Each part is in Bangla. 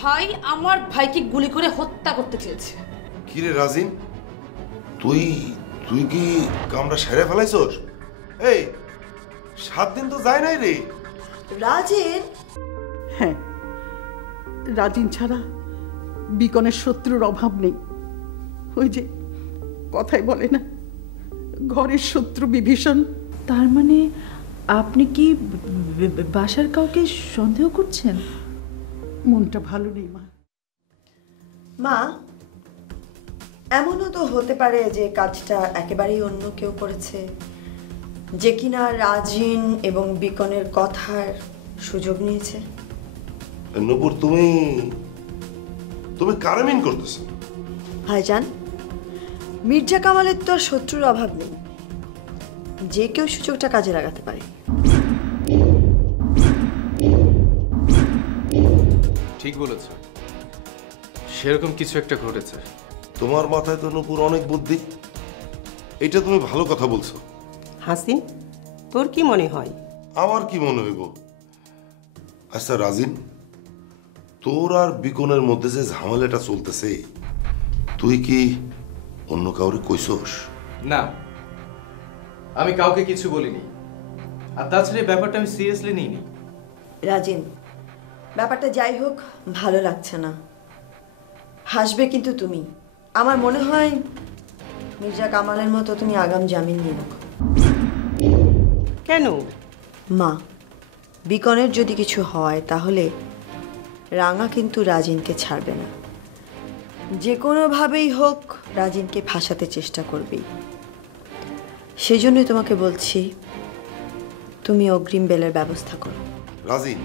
ভাই আমার ভাইকে গুলি করে হত্যা করতে চেয়েছে। কি রে রাজিন, তুই তুই কি কামটা সেরে ফেলাইছস? এই 7 দিন তো যায় নাই রে। রাজিন? হ্যাঁ, রাজিন ছাড়া বিকনের শত্রুর অভাব নেই। ওই যে কথাই বলে না, ঘরের শত্রু বিভীষণ। তার মানে আপনি কি বাসার কাউকে সন্দেহ করছেন? মনটা ভালো নেই মা। মা, এমনও তো হতে পারে যে কাজটা একেবারেই অন্য কেউ করেছে, যে কিনা রাজিন এবং বিকনের কথার সুযোগ নিয়েছে। নূপুর, তুমি তুমি কারে মিন করতেছো? ভাইজান, মির্জা কামালের তো আর শত্রুর অভাব নেই, যে কেউ সুযোগটা কাজে লাগাতে পারে। ঠিক বলেছ, সেরকম কিছু একটা ঘটেছে। তোমার মাথায় তো নূপুর অনেক বুদ্ধি, এটা তুমি ভালো কথা বলছো। হাসিন, তোর কি মনে হয়? আমার কি মনে হইব? আচ্ছা রাজিন, তোর আর বিকনের মধ্যে যে ঝামেলাটা চলতেছে, তুই কি অন্য কাউরে কইছস? না, আমি কাউকে কিছু বলিনি। আর তাছাড়া এই ব্যাপারটা আমি সিরিয়াসলি নিইনি। রাজিন, ব্যাপারটা যাই হোক, ভালো লাগছে না। হাসবে কিন্তু তুমি। আমার মনে হয় মির্জা কামালের মতো তুমি আগাম জামিন নিয়ে নাও। কেন? মা, বিকনের যদি কিছু হয় তাহলে রাঙা কিন্তু রাজিনকে ছাড়বে না। যে কোনোভাবেই হোক রাজিনকে ফাঁসাতে চেষ্টা করবেই। সেজন্যই তোমাকে বলছি, তুমি অগ্রিম বেলের ব্যবস্থা করো। রাজিন,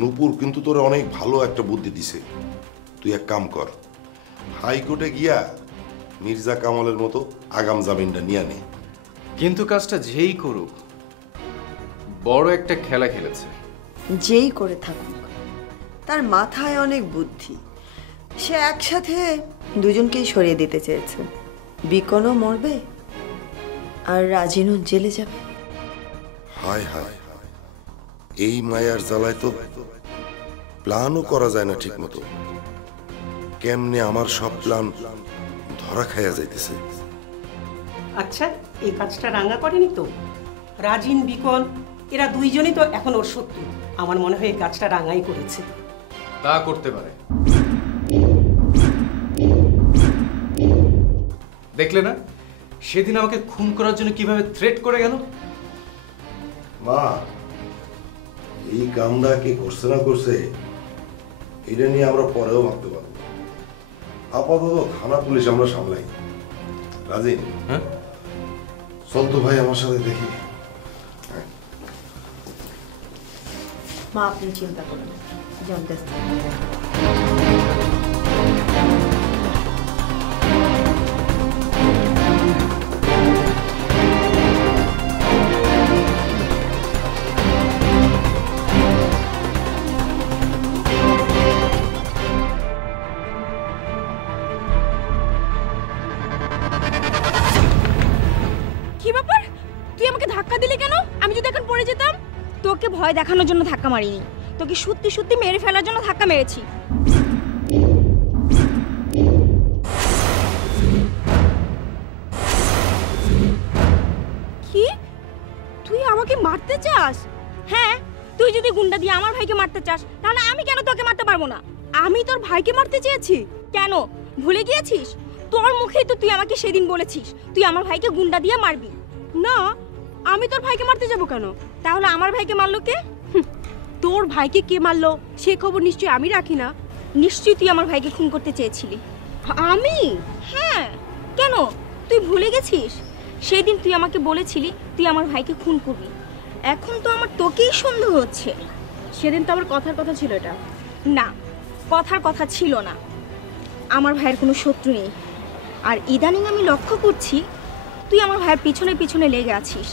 নূপুর কিন্তু তোর অনেক ভালো একটা বুদ্ধি দিছে। তুই এক কাম কর, হাইকোর্টে গিয়া মির্জা কামালের মতো আগাম জামিনটা নিয়ে নে। কিন্তু কাজটা যেই করুক, বড় একটা খেলা খেলেছে। যেই করে থাকুক, তার মাথায় অনেক বুদ্ধি। সে একসাথে দুজনকেই সরিয়ে দিতে চেয়েছে। বিকনও মরবে আর রাজিনও জেলে যাবে। হায় হায়, এই মায়ার জ্বালায় তো প্ল্যানও করা যায় না ঠিক মতো। কেমনে আমার সব প্ল্যান ধরা খাইয়া যাইতেছে। আচ্ছা, এই কাজটা রাঙা করেনি তো? রাজিন, বিকন এরা দুইজনই তো এখন ওর শত্রু। আমার মনে হয় এই কাজটা রাঙাই করেছে। তা করতে পারে। দেখলে না সেদিন আমাকে খুন করার জন্য কিভাবে থ্রেট করে গেল? মা, এই কামটা কে করছে না করছে এটা নিয়ে আমরা পরেও ভাবতে পারবো। আপাতত থানা পুলিশ আমরা সামলাই। রাজিন, হ্যাঁ চল তো ভাই আমার সাথে দেখি। মা, আপনি চিন্তা করুন, জানতে তোকে ভয় দেখানোর জন্য ধাক্কা মারিনি, তোকে সত্যি সত্যি মেরে ফেলার জন্য ধাক্কা মেরেছি। কি তুই আমাকে মারতে চাস? হ্যাঁ, তুই যদি গুন্ডা দিয়ে আমার ভাইকে মারতে চাস তাহলে আমি কেন তোকে মারতে পারবো না? আমি তোর ভাইকে মারতে চেয়েছি কেন ভুলে গিয়েছিস? তোর মুখেই তো তুই আমাকে সেদিন বলেছিস তুই আমার ভাইকে গুন্ডা দিয়ে মারবি। না, আমি তোর ভাইকে মারতে যাব কেন? তাহলে আমার ভাইকে মারলো কে? তোর ভাইকে কে মারলো সে খবর নিশ্চয়ই আমি রাখি না। নিশ্চয়ই তুই আমার ভাইকে খুন করতে চেয়েছিলি। আমি? হ্যাঁ, কেন তুই ভুলে গেছিস? সেদিন তুই আমাকে বলেছিলি তুই আমার ভাইকে খুন করবি। এখন তো আমার তোকেই সন্দেহ হচ্ছে। সেদিন তো আমার কথার কথা ছিল এটা। না, কথার কথা ছিল না। আমার ভাইয়ের কোনো শত্রু নেই। আর ইদানিং আমি লক্ষ্য করছি তুই আমার ভাইয়ের পিছনে পিছনে লেগে আছিস।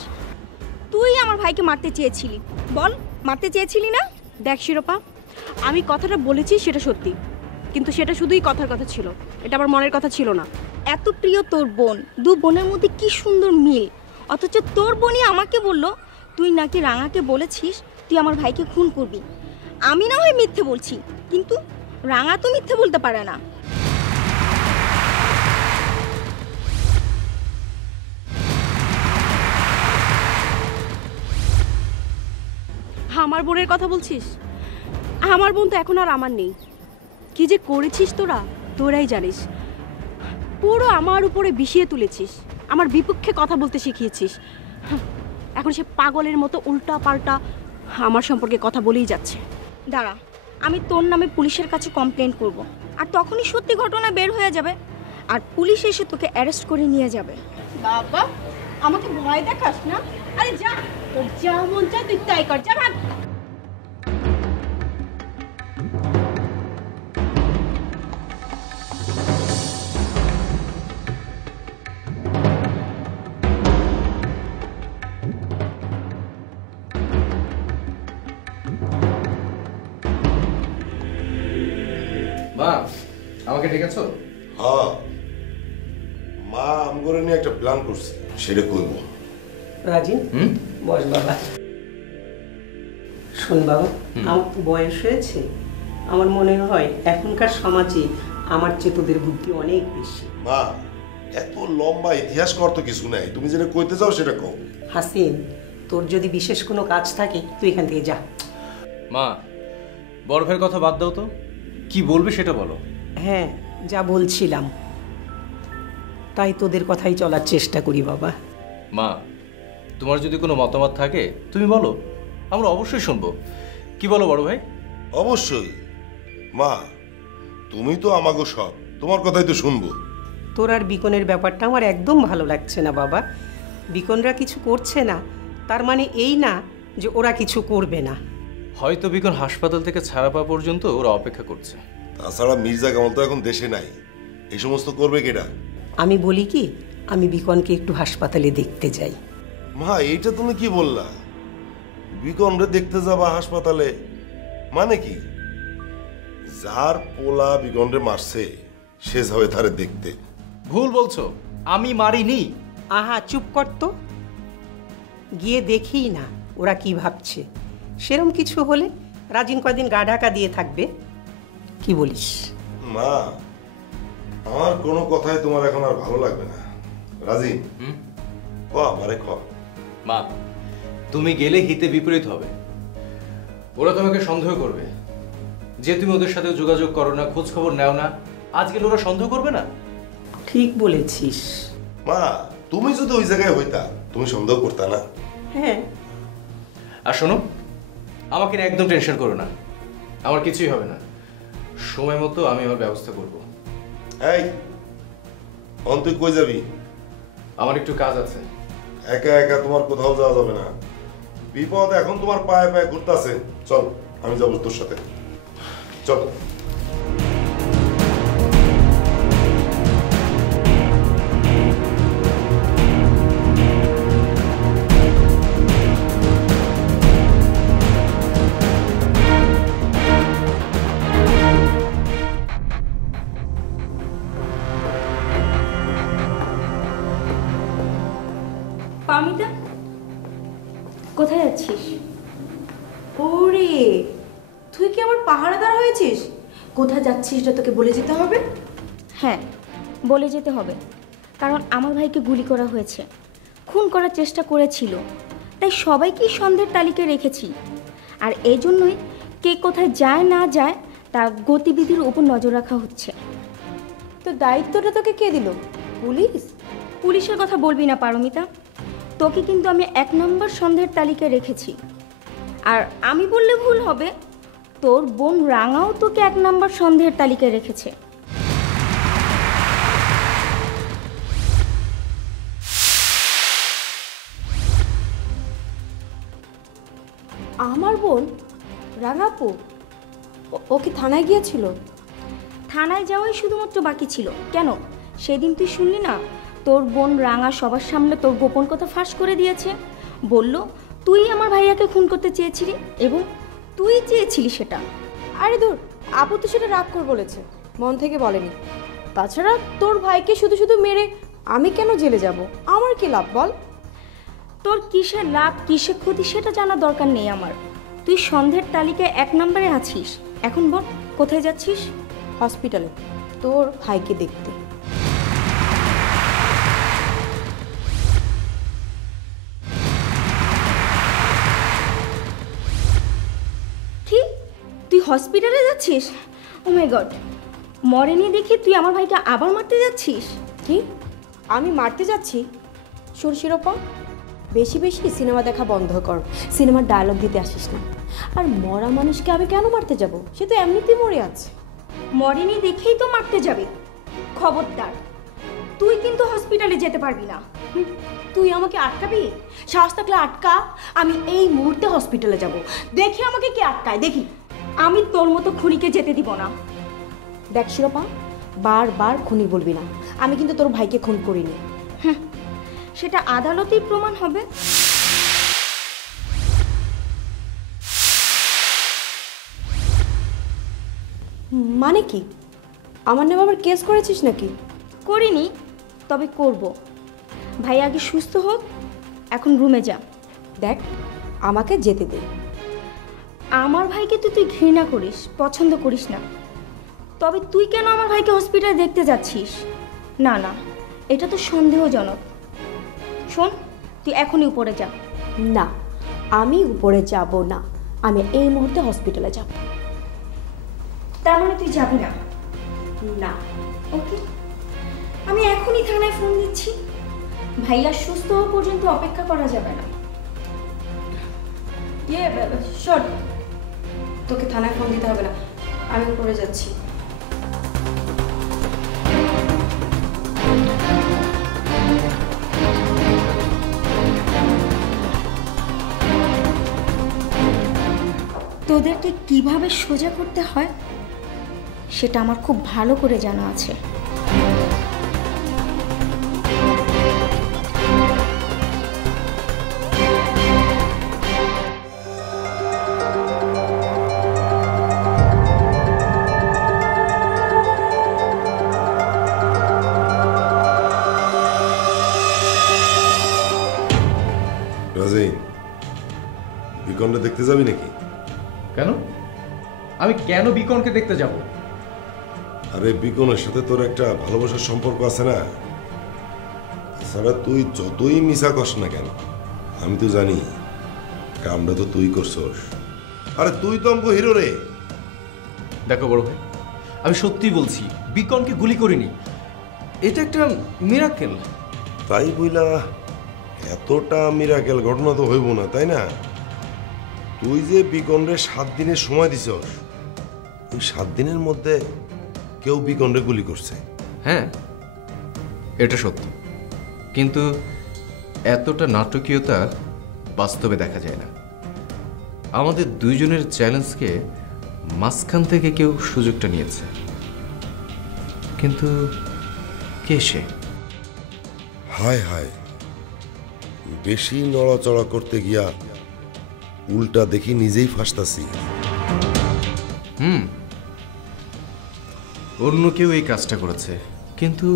তুই আমার ভাইকে মারতে চেয়েছিলি, বল মারতে চেয়েছিলি না? দেখ শিরোপা, আমি কথাটা বলেছি সেটা সত্যি, কিন্তু সেটা শুধুই কথার কথা ছিল, এটা আমার মনের কথা ছিল না। এত প্রিয় তোর বোন, দু বোনের মধ্যে কি সুন্দর মিল, অথচ তোর বোনই আমাকে বলল তুই নাকি রাঙাকে বলেছিস তুই আমার ভাইকে খুন করবি। আমি না হয় মিথ্যে বলছি, কিন্তু রাঙা তো মিথ্যে বলতে পারে না। আমার বোনের কথা বলছিস? আমার বোন তো এখন আর আমার নেই। কি যে করেছিস তোরাই জানিস। পুরো আমার উপরে বিষিয়ে তুলেছিস, আমার বিপক্ষে কথা বলতে শিখিয়েছিস। এখন সে পাগলের মতো উল্টা পাল্টা আমার সম্পর্কে কথা বলেই যাচ্ছে। দাঁড়া, আমি তোর নামে পুলিশের কাছে কমপ্লেন করব, আর তখনই সত্যি ঘটনা বের হয়ে যাবে, আর পুলিশ এসে তোকে অ্যারেস্ট করে নিয়ে যাবে। বাবা, আমাকে ভয় দেখাস না? আরে যা, তোর যা মন চায় তুই তাই কর, যা ভাগ। মা, আমাকে ডেকেছো? হ্যাঁ, মা আমগরে নিয়ে একটা প্ল্যান করছে, সেটা কইব। রাজিন, বস বাবা। শোন বাবা, আমার বয়স হয়েছে, আমার মনে হয় এখনকার সমাজে আমার চেয়ে তোদের বুদ্ধি অনেক বেশি। মা, এত লম্বা ইতিহাস করতে কিছু নাই, তুমি যেটা কইতে চাও সেটা কও। হাসিন, তোর যদি বিশেষ কোনো কাজ থাকে তুই এখান থেকে যা। মা, বড় ভাইয়ের কথা বাদ দাও তো, কি বলবে সেটা বলো। হ্যাঁ, যা বলছিলাম তাই তোদের কথাই চলার চেষ্টা করি বাবা। মা, তোমার যদি কোনো মতামত থাকে তুমি বলো, আমরা অবশ্যই শুনবো। কি বলো বড় ভাই? অবশ্যই মা, তুমি তো আমাগো সব, তোমার কথাই তো শুনবো। তোর আর বিকনের ব্যাপারটা আমার একদম ভালো লাগছে না বাবা। বিকনরা কিছু করছে না তার মানে এই না যে ওরা কিছু করবে না। হয়তো বিকন হাসপাতাল থেকে ছাড়া পাওয়া পর্যন্ত ওরা অপেক্ষা করছে। তাছাড়া মির্জা কামাল তো এখন দেশে নাই, এই সমস্ত করবে কেডা? আমি বলি কি, আমি বিকনকে একটু হাসপাতালে দেখতে যাই। মা, এইটা তুমি কি বললা? বিকনরে দেখতে যাবা হাসপাতালে মানে কি? যার পোলা বিকনরে মারছে সে যাবে তারে দেখতে। ভুল বলছো, আমি মারিনি। আহা, চুপ কর তো। গিয়ে দেখি না ওরা কি ভাবছে। সেরম কিছু হলে রাজিন কদিন গা ঢাকা দিয়ে থাকবে। কি বলিস? মা, আমার কোনো কথাই তোমার এখন আর ভালো লাগবে না। রাজি ক আমারে ক। মা, তুমি গেলে হিতে বিপরীত হবে। ওরা তোমাকে সন্দেহ করবে যে তুমি ওদের সাথে যোগাযোগ করো না, খোঁজ খবর নেও না। আজ গেলে ওরা সন্দেহ করবে না? ঠিক বলেছিস। মা, তুমি যদি ওই জায়গায় হইতা তুমি সন্দেহ করতা না? হ্যাঁ। আর শোনো, আমাকে নিয়ে একদম টেনশন করো না, আমার কিছুই হবে না। সময় মতো আমি আমার ব্যবস্থা করব। এই অন, তুই কই যাবি? আমার একটু কাজ আছে। একা একা তোমার কোথাও যাওয়া যাবে না। বিপদ এখন তোমার পায়ে পায়ে ঘুরতেছে। চল, আমি যাবো তোর সাথে, চল। পামিতা, কোথায় যাচ্ছিস? ওরে, তুই কি আমার পাহারাদার হয়েছিস? কোথায় যাচ্ছিস এটা তোকে বলে যেতে হবে? হ্যাঁ, বলে যেতে হবে, কারণ আমার ভাইকে গুলি করা হয়েছে, খুন করার চেষ্টা করেছিল, তাই সবাইকেই সন্দেহের তালিকায় রেখেছি। আর এই জন্যই কে কোথায় যায় না যায় তার গতিবিধির উপর নজর রাখা হচ্ছে। তো দায়িত্বটা তোকে কে দিল? পুলিশ? পুলিশের কথা বলবি না পারমিতা, তোকে কিন্তু আমি 1 নম্বর সন্দেহের তালিকায় রেখেছি। আর আমি বললে ভুল হবে, তোর বোন রাঙাও তোকে 1 নম্বর সন্দেহের তালিকায় রেখেছে। আমার বোন রাঙাপু? ও কি থানায় গিয়েছিল? থানায় যাওয়াই শুধুমাত্র বাকি ছিল। কেন, সেদিন তুই শুনলি না তোর বোন রাঙা সবার সামনে তোর গোপন কথা ফাঁস করে দিয়েছে? বলল তুই আমার ভাইয়াকে খুন করতে চেয়েছিলি এবং তুই চেয়েছিলি সেটা। আরে দূর, আপু তো সেটা রাগ করে বলেছে, মন থেকে বলেনি। তাছাড়া তোর ভাইকে শুধু শুধু মেরে আমি কেন জেলে যাব? আমার কি লাভ বল? তোর কিসের লাভ কিসের ক্ষতি সেটা জানার দরকার নেই আমার। তুই সন্ধ্যের তালিকায় 1 নম্বরে আছিস। এখন বল কোথায় যাচ্ছিস? হসপিটালে তোর ভাইকে দেখতে। কি, তুই হসপিটালে যাচ্ছিস? ও মাই গড, মরেনি দেখি তুই আমার ভাইকে আবার মারতে যাচ্ছিস? কি আমি মারতে যাচ্ছি? শিরোপা, বেশি বেশি সিনেমা দেখা বন্ধ কর। সিনেমার ডায়লগ দিতে আসিস না। আর মরা মানুষকে আমি কেন মারতে যাব? সে তো এমনিতেই মরে আছে। মরেনি দেখেই তো মারতে যাবে। খবরদার, তুই কিন্তু হসপিটালে যেতে পারবি না। তুই আমাকে আটকাবি? সাহস থাকলে আটকা, আমি এই মুহূর্তে হসপিটালে যাব। দেখি আমাকে কে আটকায়, দেখি। আমি তোর মতো খুনিকে যেতে দিব না। দেখ শিরোপা, বারবার খুনি বলবি না। আমি কিন্তু তোর ভাইকে খুন করিনি। সেটা আদালতেই প্রমাণ হবে। মানে কি? আমার নামে আবার কেস করেছিস নাকি? করিনি, তবে করব। ভাই আগে সুস্থ হোক, এখন রুমে যা। দেখ, আমাকে যেতে দে। আমার ভাইকে তুই ঘৃণা করিস, পছন্দ করিস না। তবে তুই কেন আমার ভাইকে হসপিটালে দেখতে যাচ্ছিস? না না, এটা তো সন্দেহজনক। শোন, তুই এখনই উপরে যা। না, আমি উপরে যাব না। আমি এই মুহূর্তে হসপিটালে যাব। তার মানে তুই যাবি না? না। ওকে, আমি এখনই থানায় ফোন দিচ্ছি। ভাইয়া সুস্থ হওয়া পর্যন্ত অপেক্ষা করা যাবে না। শোন, তোকে থানায় ফোন দিতে হবে না। আমি উপরে যাচ্ছি। তোদেরকে কিভাবে সোজা করতে হয় সেটা আমার খুব ভালো করে জানা আছে। রাজিন, বিকনটা দেখতে যাবি নাকি? কেন? আমি কেন বিকনকে দেখতে যাব? আরে বিকনের সাথে তোর একটা ভালোবাসার সম্পর্ক আছে না? তাছাড়া তুই যতই মিশা কস না কেন, আমি তো জানি কামটা তো তুই করছস। আরে তুই তো আমাকে হিরো রে। দেখো বড় ভাই, আমি সত্যি বলছি, বিকনকে গুলি করিনি। এটা একটা মিরাকেল। তাই বইলা এতটা মিরাকেল ঘটনা তো হইব না, তাই না? তুই যে বিকনরে 7 দিনের সময় দিছস, ওই 7 দিনের মধ্যে কেউ বিকনরে গুলি করছে। হ্যাঁ, এটা সত্য, কিন্তু এতটা নাটকীয়তা বাস্তবে দেখা যায় না। আমাদের দুইজনের চ্যালেঞ্জকে মাঝখান থেকে কেউ সুযোগটা নিয়েছে, কিন্তু কে সে? হায় হায়, বেশি নড়াচড়া করতে গিয়া উল্টা দেখি নিজেই ফাঁসতাছি। অন্য কেউ এই কাজটা করেছে, কিন্তু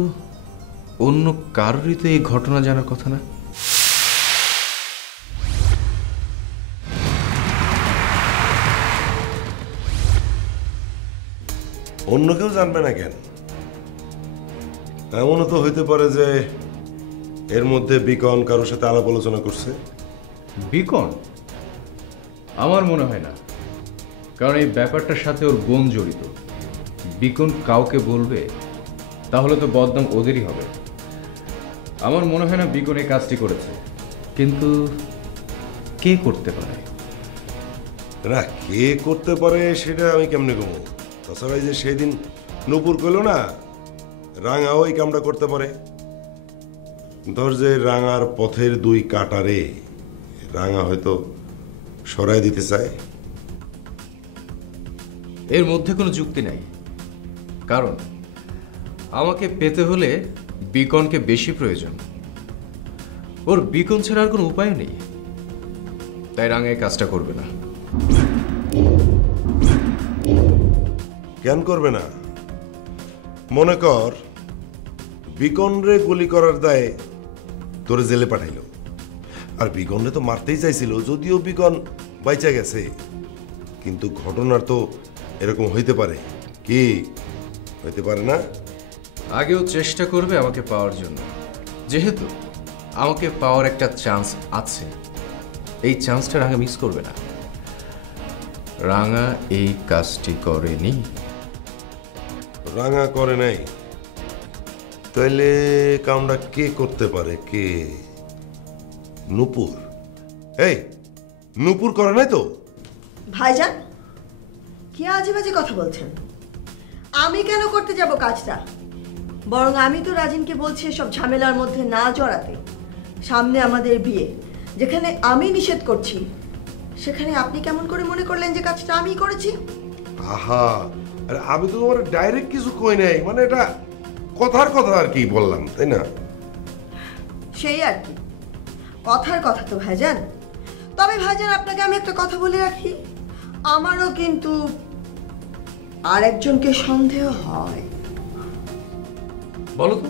অন্য কারোরই তো এই ঘটনা জানার কথা না। অন্য কেউ জানবে না কেন? এমনও তো হইতে পারে যে এর মধ্যে বিকন কারোর সাথে আলাপ আলোচনা করছে। বিকন? আমার মনে হয় না, কারণ এই ব্যাপারটার সাথে ওর বোন জড়িত। বিকন কাউকে বলবে তাহলে তো বদনাম ওদেরই হবে। আমার মনে হয় না বিকন এই কাজটি করেছে, কিন্তু কে করতে পারে? না, কে করতে পারে সেটা আমি কেমনে কমো? তাছাড়া যে সেদিন নূপুর কইল না রাঙাও এই কামটা করতে পারে। ধর যে রাঙার পথের 2 কাঁটারে রাঙা হয়তো সরাই দিতে চায়। এর মধ্যে কোনো যুক্তি নাই, কারণ আমাকে পেতে হলে বিকনকে বেশি প্রয়োজন। ওর বিকন ছাড়া আর কোনো উপায় নেই, তাই রাঙা এই কাজটা করবে না। কেন করবে না? মনে কর বিকনরে গুলি করার দায়ে তোরে জেলে পাঠাইল, আর বিকনরে তো মারতেই চাইছিল, যদিও বিকন বাইচা গেছে। কিন্তু ঘটনার তো এরকম হইতে পারে, কি হইতে পারে না? আগেও চেষ্টা করবে আমাকে পাওয়ার জন্য, যেহেতু আমাকে পাওয়ার একটা চান্স আছে, এই চান্সটা রাঙা মিস করবে না। রাঙা এই কাজটি করেনি। রাঙা করে নাই, তাইলে কামটা কে করতে পারে? কে? নূপুর? এই নূপুর করে নাই তো? ভাইজান, কি আজে বাজে কথা বলছেন? আমি কেন করতে যাব কাজটা? বরং আমি তো রাজিনকে বলছি সব ঝামেলার মধ্যে না জড়াতে। সামনে আমাদের বিয়ে, যেখানে আমি নিষেধ করছি, সেখানে আপনি কেমন করে মনে করলেন যে কাজটা আমি করেছি? আহা, আরে আমি তো তোমার ডাইরেক্ট কিছু কই নাই, মানে এটা কথার কথা আর কি বললাম, তাই না? সেই আর কি, কথার কথা তো ভাইজান। তবে ভাইজান, আপনাকে আমি একটা কথা বলে রাখি, আমারও কিন্তু আরেকজনকে সন্দেহ হয়। বলো তো,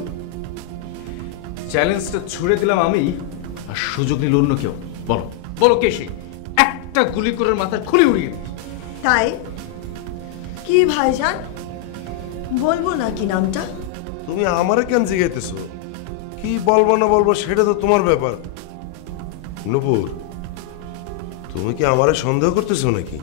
চ্যালেঞ্জটা ছুড়ে দিলাম আমি, আর সুযোগ নিল অন্য কেউ। বলো বলো, কে সেই? একটা গুলি করে মাথার খুলি উড়িয়ে দিই। তাই কি ভাইজান, বলবো না কি নামটা? তুমি আমারে কেন জিগাইতেছো? কি বলবো না বলবো সেটা তো তোমার ব্যাপার। নূপুর, তুমি কি আমারে সন্দেহ করতেছো নাকি?